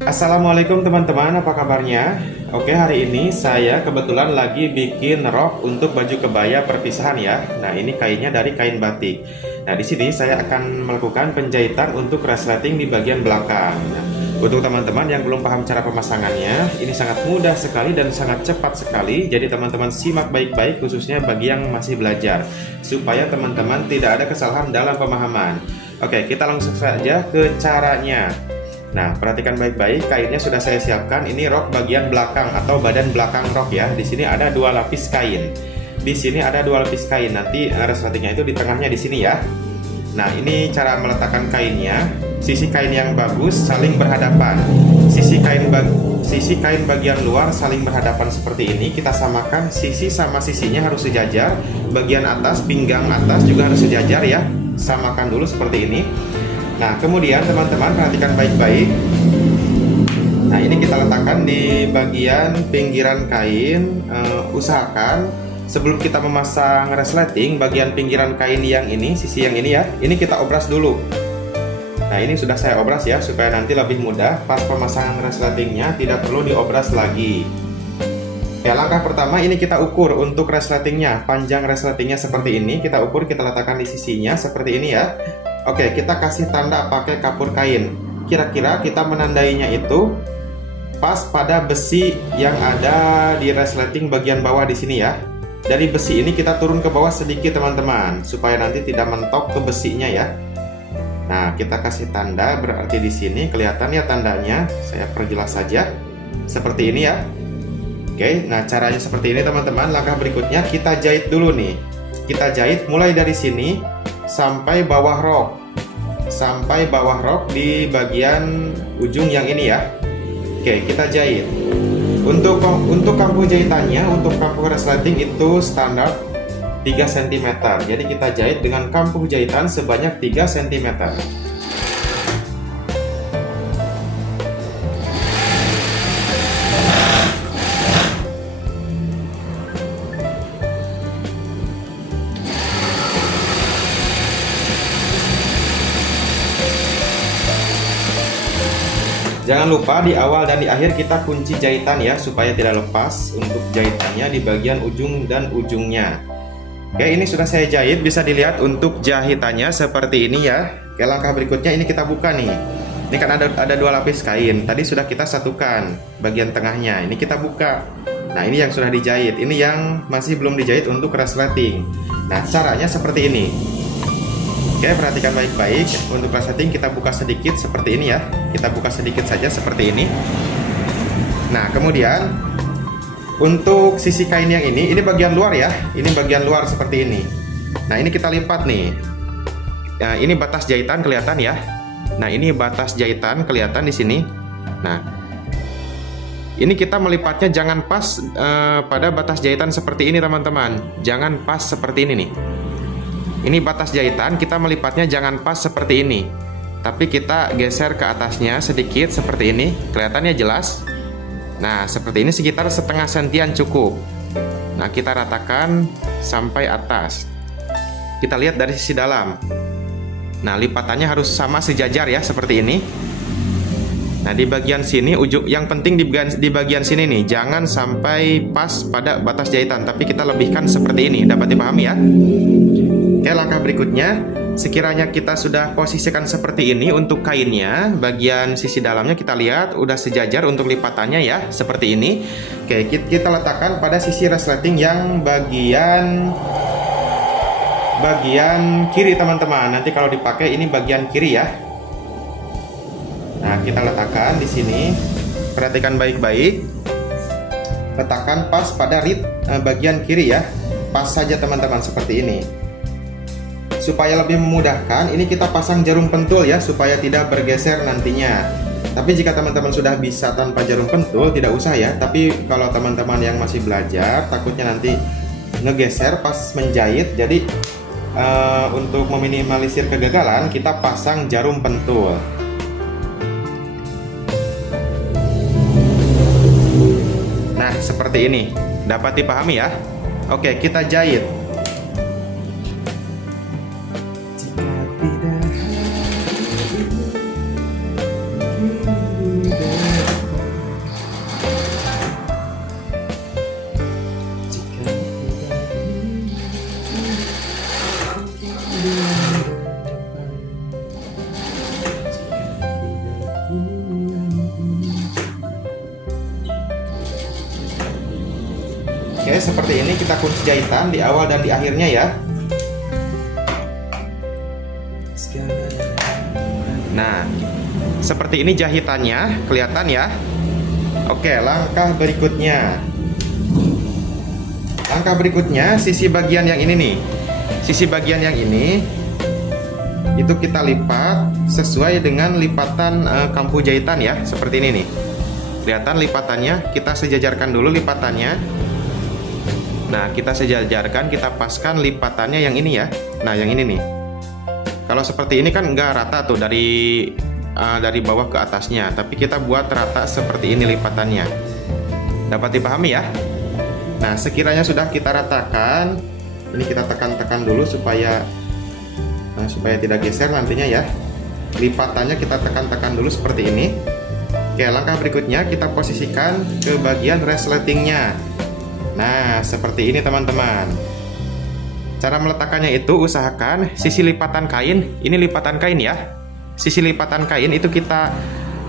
Assalamualaikum teman-teman, apa kabarnya? Oke, hari ini saya kebetulan lagi bikin rok untuk baju kebaya perpisahan ya. Nah, ini kainnya dari kain batik. Nah, di sini saya akan melakukan penjahitan untuk resleting di bagian belakang. Nah, untuk teman-teman yang belum paham cara pemasangannya, ini sangat mudah sekali dan sangat cepat sekali. Jadi teman-teman simak baik-baik, khususnya bagi yang masih belajar, supaya teman-teman tidak ada kesalahan dalam pemahaman. Oke, kita langsung saja ke caranya. Nah, perhatikan baik-baik, kainnya sudah saya siapkan. Ini rok bagian belakang atau badan belakang rok ya. Di sini ada 2 lapis kain. Di sini ada 2 lapis kain. Nanti resletingnya itu di tengahnya di sini ya. Nah, ini cara meletakkan kainnya. Sisi kain yang bagus saling berhadapan. Sisi kain bagian luar saling berhadapan seperti ini. Kita samakan sisi sama sisinya harus sejajar. Bagian atas, pinggang atas juga harus sejajar ya. Samakan dulu seperti ini. Nah, kemudian teman-teman perhatikan baik-baik. Nah, ini kita letakkan di bagian pinggiran kain. Usahakan sebelum kita memasang resleting, bagian pinggiran kain yang ini, sisi yang ini ya, ini kita obras dulu. Nah, ini sudah saya obras ya, supaya nanti lebih mudah pas pemasangan resletingnya, tidak perlu diobras lagi. Ya, langkah pertama ini kita ukur untuk resletingnya. Panjang resletingnya seperti ini, kita ukur, kita letakkan di sisinya seperti ini ya. Oke, kita kasih tanda pakai kapur kain. Kira-kira kita menandainya itu pas pada besi yang ada di resleting bagian bawah di sini ya. Dari besi ini kita turun ke bawah sedikit teman-teman, supaya nanti tidak mentok ke besinya ya. Nah, kita kasih tanda, berarti di sini kelihatan ya tandanya. Saya perjelas saja. Seperti ini ya. Oke, nah caranya seperti ini teman-teman. Langkah berikutnya kita jahit dulu nih. Kita jahit mulai dari sini sampai bawah rok. Sampai bawah rok di bagian ujung yang ini ya. Oke, kita jahit. Untuk kampu jahitannya, untuk kampu resleting itu standar 3 cm. Jadi kita jahit dengan kampu jahitan sebanyak 3 cm. Jangan lupa di awal dan di akhir kita kunci jahitan ya, supaya tidak lepas untuk jahitannya di bagian ujung dan ujungnya. Oke, ini sudah saya jahit, bisa dilihat untuk jahitannya seperti ini ya. Oke, langkah berikutnya ini kita buka nih. Ini kan ada 2 lapis kain, tadi sudah kita satukan bagian tengahnya. Ini kita buka. Nah, ini yang sudah dijahit, ini yang masih belum dijahit untuk resleting. Nah, caranya seperti ini. Oke, perhatikan baik-baik. Untuk resleting kita buka sedikit seperti ini ya. Kita buka sedikit saja seperti ini. Nah, kemudian untuk sisi kain yang ini bagian luar ya. Ini bagian luar seperti ini. Nah, ini kita lipat nih. Nah, ini batas jahitan kelihatan ya. Nah, ini batas jahitan kelihatan di sini. Nah, ini kita melipatnya jangan pas pada batas jahitan seperti ini teman-teman. Jangan pas seperti ini nih. Ini batas jahitan, kita melipatnya jangan pas seperti ini, tapi kita geser ke atasnya sedikit seperti ini. Kelihatannya jelas. Nah, seperti ini sekitar setengah sentian cukup. Nah, kita ratakan sampai atas. Kita lihat dari sisi dalam. Nah, lipatannya harus sama sejajar ya, seperti ini. Nah, di bagian sini yang penting di bagian sini nih, jangan sampai pas pada batas jahitan, tapi kita lebihkan seperti ini. Dapat dipahami ya? Oke, langkah berikutnya, sekiranya kita sudah posisikan seperti ini untuk kainnya, bagian sisi dalamnya kita lihat udah sejajar untuk lipatannya ya, seperti ini. Oke, kita letakkan pada sisi resleting yang bagian kiri teman-teman. Nanti kalau dipakai ini bagian kiri ya. Nah, kita letakkan di sini. Perhatikan baik-baik. Letakkan pas pada bagian kiri ya. Pas saja teman-teman seperti ini. Supaya lebih memudahkan, ini kita pasang jarum pentul ya, supaya tidak bergeser nantinya. Tapi jika teman-teman sudah bisa tanpa jarum pentul, tidak usah ya. Tapi kalau teman-teman yang masih belajar, takutnya nanti ngegeser pas menjahit. Jadi untuk meminimalisir kegagalan, kita pasang jarum pentul. Nah, seperti ini. Dapat dipahami ya? Oke, kita jahit. Oke, seperti ini kita kunci jahitan di awal dan di akhirnya ya. Nah, seperti ini jahitannya, kelihatan ya. Oke, langkah berikutnya. Langkah berikutnya, sisi bagian yang ini nih. Sisi bagian yang ini itu kita lipat sesuai dengan lipatan kampu jahitan ya, seperti ini nih. Kelihatan lipatannya, kita sejajarkan dulu lipatannya. Nah, kita sejajarkan, kita paskan lipatannya yang ini ya. Nah, yang ini nih. Kalau seperti ini kan nggak rata tuh dari bawah ke atasnya, tapi kita buat rata seperti ini lipatannya. Dapat dipahami ya? Nah, sekiranya sudah kita ratakan, ini kita tekan-tekan dulu supaya tidak geser nantinya ya. Lipatannya kita tekan-tekan dulu seperti ini. Oke, langkah berikutnya kita posisikan ke bagian resletingnya. Nah, seperti ini teman-teman. Cara meletakkannya itu usahakan sisi lipatan kain, ini lipatan kain ya. Sisi lipatan kain itu kita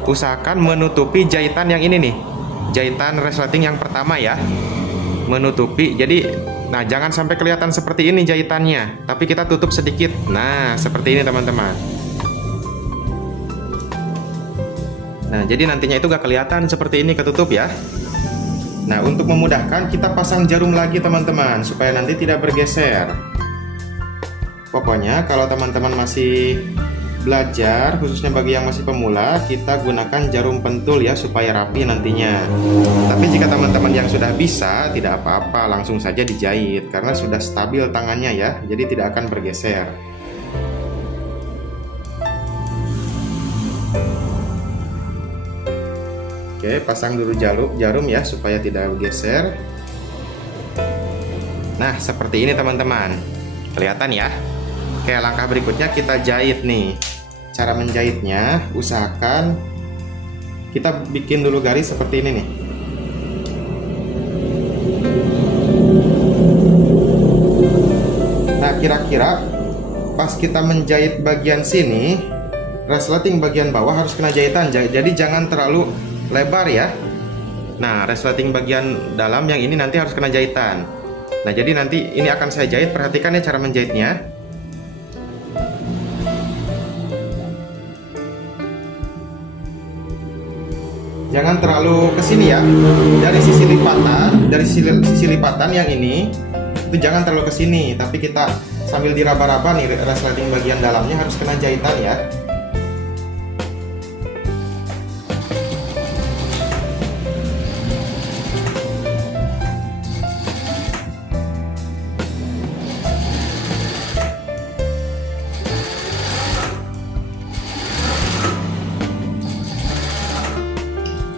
usahakan menutupi jahitan yang ini nih. Jahitan resleting yang pertama ya. Menutupi, jadi nah jangan sampai kelihatan seperti ini jahitannya, tapi kita tutup sedikit. Nah, seperti ini teman-teman. Nah, jadi nantinya itu gak kelihatan seperti ini ketutup ya. Nah, untuk memudahkan kita pasang jarum lagi teman-teman supaya nanti tidak bergeser. Pokoknya kalau teman-teman masih belajar, khususnya bagi yang masih pemula, kita gunakan jarum pentul ya supaya rapi nantinya. Tapi jika teman-teman yang sudah bisa, tidak apa-apa, langsung saja dijahit karena sudah stabil tangannya ya, jadi tidak akan bergeser. Oke, pasang dulu jarum ya supaya tidak bergeser. Nah, seperti ini teman-teman. Kelihatan ya? Oke, langkah berikutnya kita jahit nih. Cara menjahitnya, usahakan kita bikin dulu garis seperti ini nih. Nah, kira-kira pas kita menjahit bagian sini, resleting bagian bawah harus kena jahitan. Jadi jangan terlalu lebar ya. Nah, resleting bagian dalam yang ini nanti harus kena jahitan. Nah, jadi nanti ini akan saya jahit. Perhatikan ya cara menjahitnya. Jangan terlalu ke sini ya. Dari sisi lipatan yang ini itu jangan terlalu ke sini, tapi kita sambil diraba-raba nih resleting bagian dalamnya harus kena jahitan ya.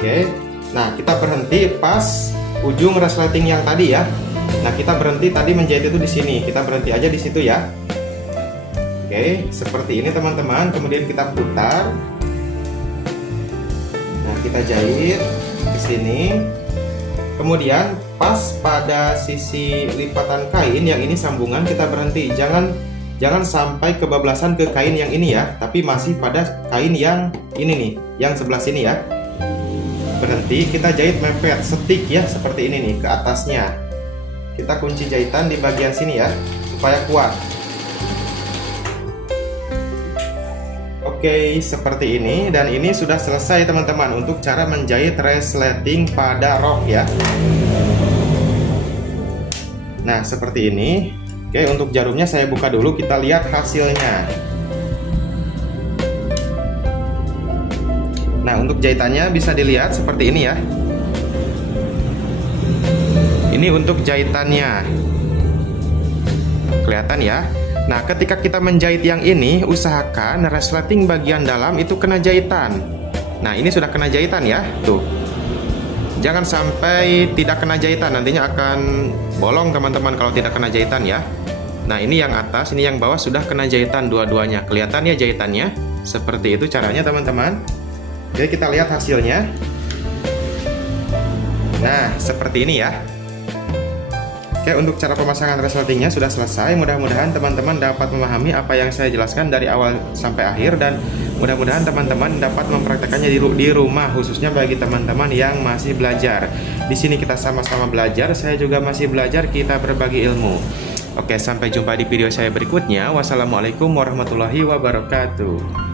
Oke, nah kita berhenti pas ujung resleting yang tadi ya. Nah, kita berhenti tadi menjahit itu di sini. Kita berhenti aja di situ ya. Oke, seperti ini teman-teman. Kemudian kita putar. Nah, kita jahit ke sini. Kemudian pas pada sisi lipatan kain yang ini sambungan kita berhenti. Jangan sampai kebablasan ke kain yang ini ya, tapi masih pada kain yang ini nih, yang sebelah sini ya. Berhenti, kita jahit mepet, setik ya, seperti ini nih ke atasnya. Kita kunci jahitan di bagian sini ya, supaya kuat. Oke, seperti ini. Dan ini sudah selesai teman-teman untuk cara menjahit resleting pada rok ya. Nah, seperti ini. Oke, untuk jarumnya saya buka dulu, kita lihat hasilnya. Nah, untuk jahitannya bisa dilihat seperti ini ya. Ini untuk jahitannya. Kelihatan ya. Nah, ketika kita menjahit yang ini, usahakan resleting bagian dalam itu kena jahitan. Nah, ini sudah kena jahitan ya. Tuh. Jangan sampai tidak kena jahitan, nantinya akan bolong teman-teman kalau tidak kena jahitan ya. Nah, ini yang atas, ini yang bawah sudah kena jahitan dua-duanya. Kelihatan ya jahitannya. Seperti itu caranya teman-teman. Jadi kita lihat hasilnya. Nah, seperti ini ya. Oke, untuk cara pemasangan resletingnya sudah selesai. Mudah-mudahan teman-teman dapat memahami apa yang saya jelaskan dari awal sampai akhir, dan mudah-mudahan teman-teman dapat mempraktekannya di rumah, khususnya bagi teman-teman yang masih belajar. Di sini kita sama-sama belajar, saya juga masih belajar, kita berbagi ilmu. Oke, sampai jumpa di video saya berikutnya. Wassalamualaikum warahmatullahi wabarakatuh.